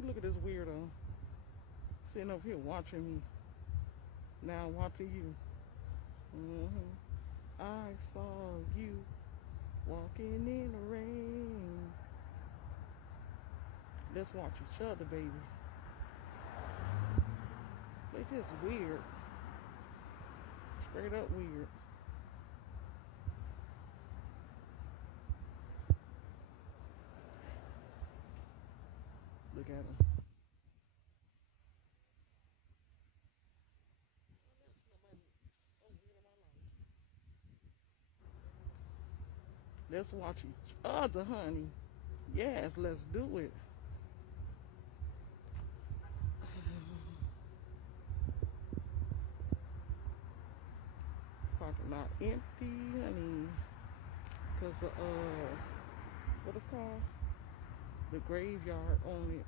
See, look at this weirdo sitting over here watching me. Now watching you. I saw you walking in the rain. Let's watch each other, baby. They just weird. Straight up weird. Look at them. Let's watch each other, honey. Yes, let's do it. Parking lot empty, honey. Cause what it's called? The graveyard on it.